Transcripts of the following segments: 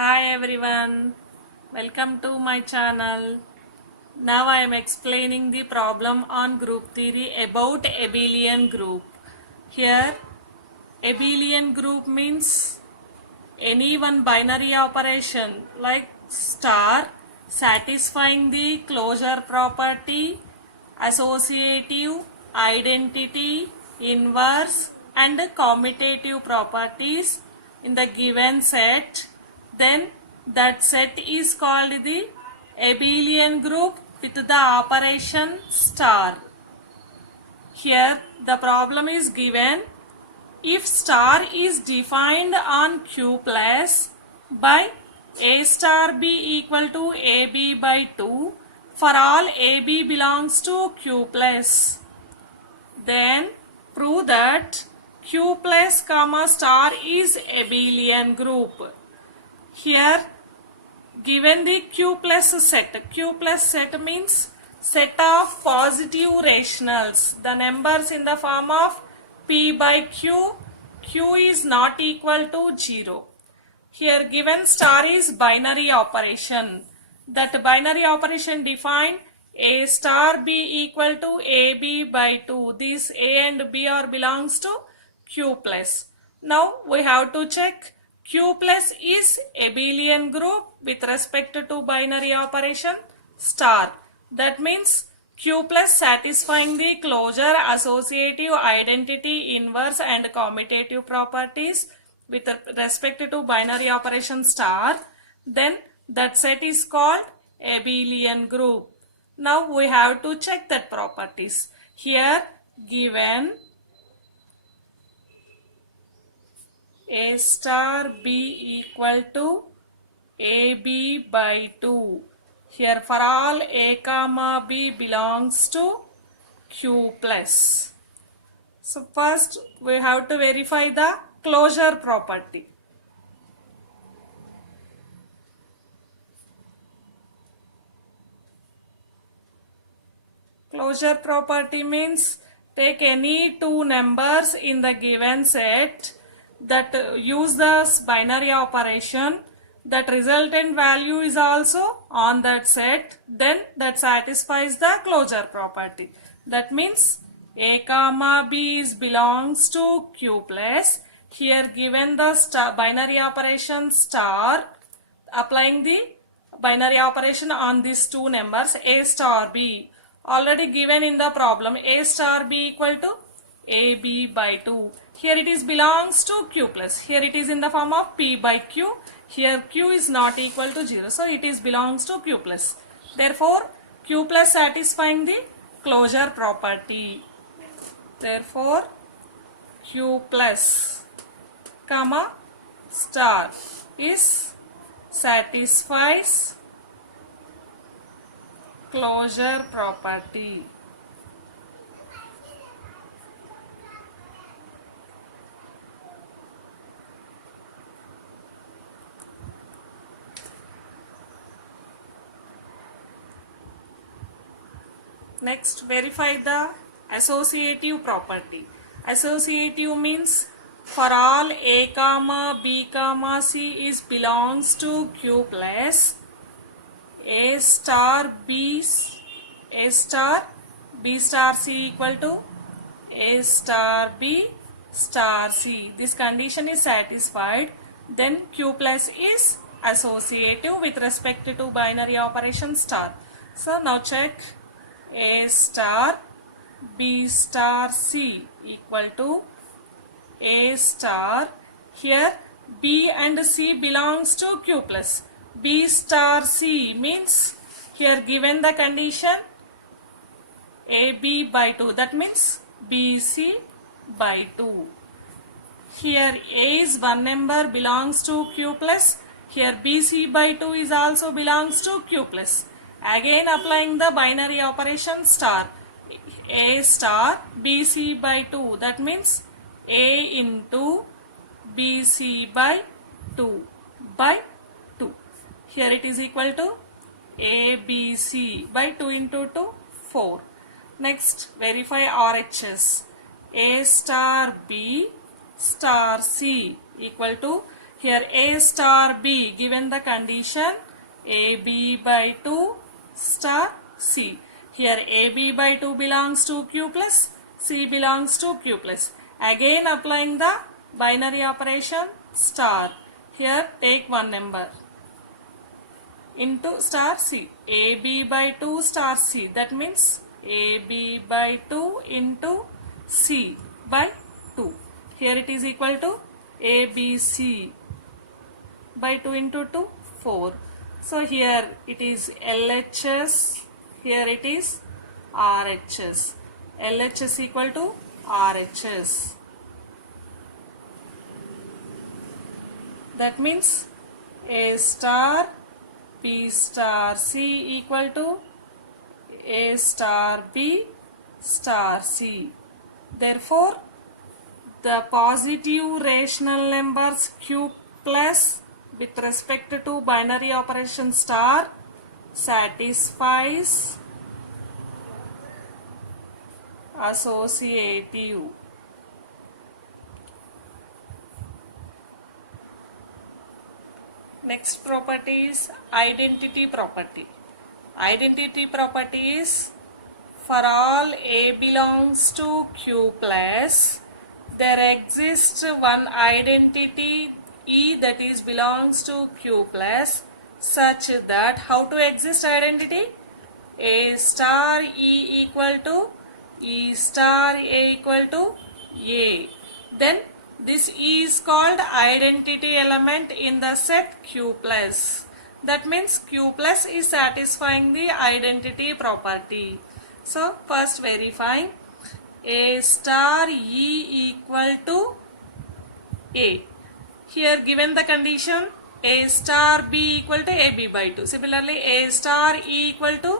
Hi everyone, welcome to my channel. Now I am explaining the problem on group theory about abelian group. Here abelian group means any one binary operation like star satisfying the closure property, associative, identity, inverse and commutative properties in the given set, then that set is called the abelian group with the operation star. Here the problem is given. If star is defined on Q plus by A star B equal to AB by 2 for all AB belongs to Q plus, then prove that Q plus comma star is abelian group. Here given the Q plus set means set of positive rationals, the numbers in the form of P by Q, Q is not equal to 0. Here given star is binary operation, that binary operation defined A star B equal to AB by 2, these A and B are belongs to Q plus. Now we have to check Q plus is abelian group with respect to binary operation star. That means Q plus satisfying the closure, associative, identity, inverse and commutative properties with respect to binary operation star, then that set is called abelian group. Now we have to check that properties. Here given A star B equal to AB by 2. Here for all A comma B belongs to Q plus. So first we have to verify the closure property. Closure property means take any two numbers in the given set that use the binary operation, that resultant value is also on that set, then that satisfies the closure property. That means A comma B is belongs to Q plus. Here given the binary operation star, applying the binary operation on these two numbers A star B, already given in the problem A star B equal to AB by 2. Here it is belongs to Q plus. Here it is in the form of P by Q. Here Q is not equal to 0. So it is belongs to Q plus. Therefore Q plus satisfying the closure property. Therefore Q plus comma star is satisfies closure property. Next, verify the associative property. Associative means for all A comma B comma C is belongs to Q plus, A star B star C equal to A star B star C. This condition is satisfied, then Q plus is associative with respect to binary operation star. So now check A star B star C equal to A star. Here B and C belongs to Q plus. B star C means here given the condition AB by 2, that means BC by 2. Here A is one number belongs to Q plus. Here BC by 2 is also belongs to Q plus. Again applying the binary operation star. A star BC by 2, that means A into BC by 2 by 2. Here it is equal to ABC by 2 into 2, 4. Next, verify RHS. A star B star C equal to, Here A star B, given the condition AB by 2 star C. Here AB by 2 belongs to Q plus, C belongs to Q plus. Again applying the binary operation star. Here take one number into star C. AB by 2 star C. That means AB by 2 into C by 2. Here it is equal to ABC by 2 into 2, 4. So here it is LHS, here it is RHS. LHS equal to RHS. That means A star B star C equal to A star B star C. Therefore, the positive rational numbers Q plus with respect to binary operation star satisfies associative. Next property is identity property. Identity property is for all A belongs to Q plus, there exists one identity E that is belongs to Q plus such that how to exist identity? A star E equal to E star A equal to A. Then this E is called identity element in the set Q plus. That means Q plus is satisfying the identity property. So first verifying A star E equal to A. Here given the condition A star B equal to AB by 2. Similarly A star E equal to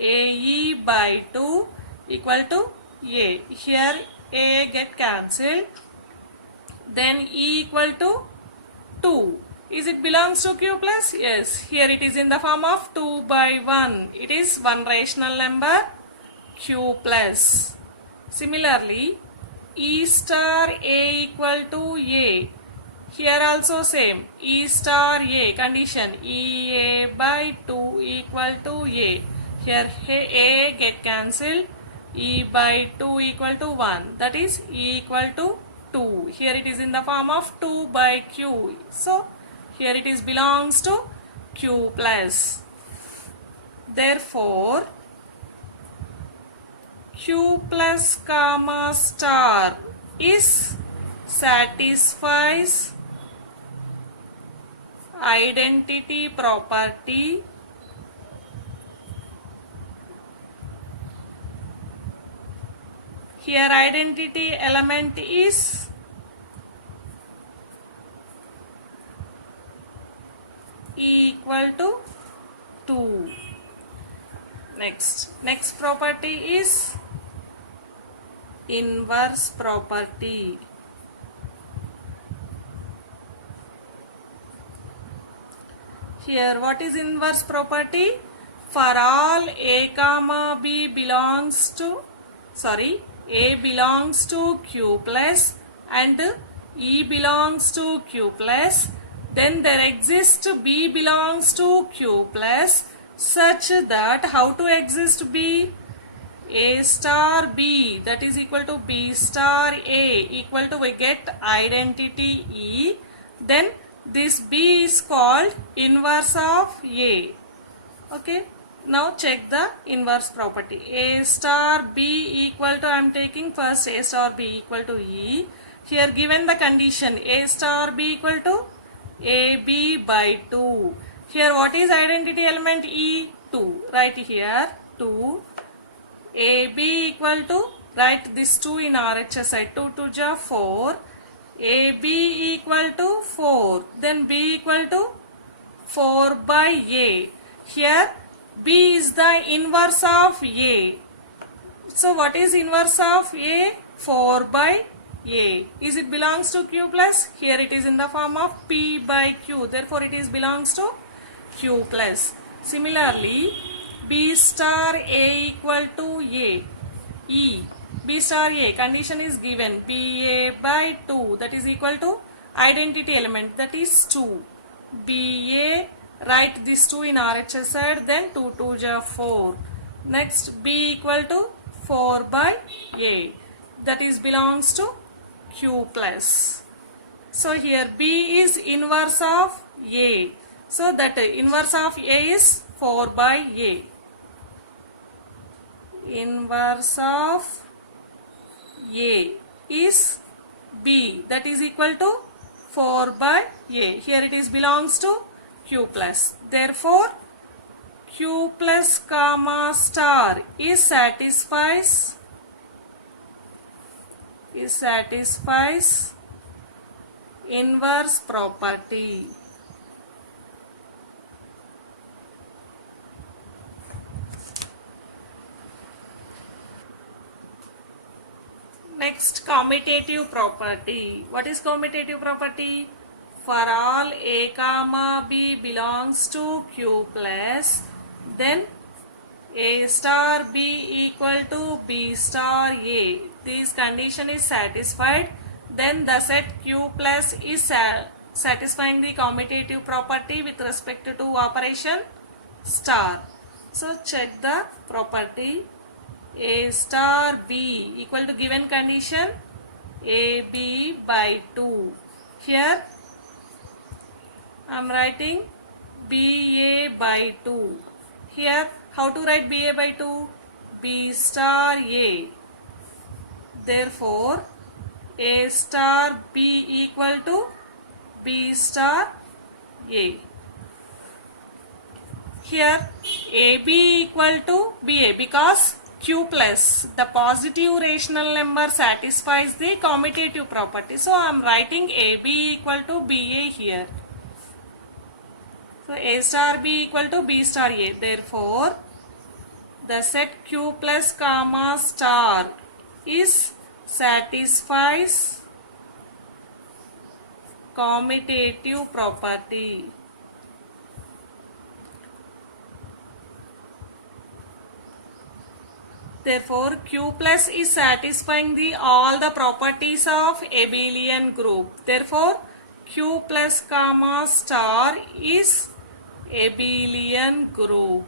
AE by 2 equal to A. Here A get cancelled. Then E equal to 2. Is it belongs to Q plus? Yes. Here it is in the form of 2 by 1. It is one rational number Q plus. Similarly E star A equal to A. Here also same. E star A condition EA by 2 equal to A. Here A get cancelled. E by 2 equal to 1. That is E equal to 2. Here it is in the form of 2 by Q. So here it is belongs to Q plus. Therefore Q plus comma star is satisfies identity property here identity element is E equal to 2. Next property is inverse property. Here what is inverse property? For all A comma B belongs to A belongs to Q plus and E belongs to Q plus, then there exists B belongs to Q plus such that how to exist B? A star B that is equal to B star A equal to we get identity E. Then this B is called inverse of A. Okay. Now check the inverse property. A star B equal to I am taking first A star B equal to E. Here given the condition A star B equal to AB by 2. Here what is identity element E? 2. Write here 2. AB equal to, write this 2 in RHS side, 2 to ja 4, AB equal to 4, then B equal to 4 by A. Here B is the inverse of A. So what is inverse of A? 4 by A. Is it belongs to Q plus? Here it is in the form of P by Q. Therefore it is belongs to Q plus. Similarly, B star A equal to A. E. B star A condition is given. PA by 2 that is equal to identity element, that is 2. BA, write this 2 in RHS side, then 2 2s are 4. Next, B equal to 4 by A, that is belongs to Q plus. So here B is inverse of A. So that inverse of A is 4 by A. Inverse of A is B, that is equal to 4 by A. Here it is belongs to Q plus. Therefore, Q plus comma star is satisfies inverse property. Next, commutative property. What is commutative property? For all A comma B belongs to Q plus, then A star B equal to B star A. This condition is satisfied. Then the set Q plus is satisfying the commutative property with respect to operation star. So check the property. A star B equal to given condition AB by 2. Here I am writing BA by 2. Here how to write BA by 2? B star A. Therefore, A star B equal to B star A. Here AB equal to BA because Q plus, the positive rational number, satisfies the commutative property. So I am writing AB equal to BA here. So A star B equal to B star A. Therefore, the set Q plus comma star is satisfies commutative property. Therefore, Q plus is satisfying all the properties of abelian group. Therefore, Q plus comma star is abelian group.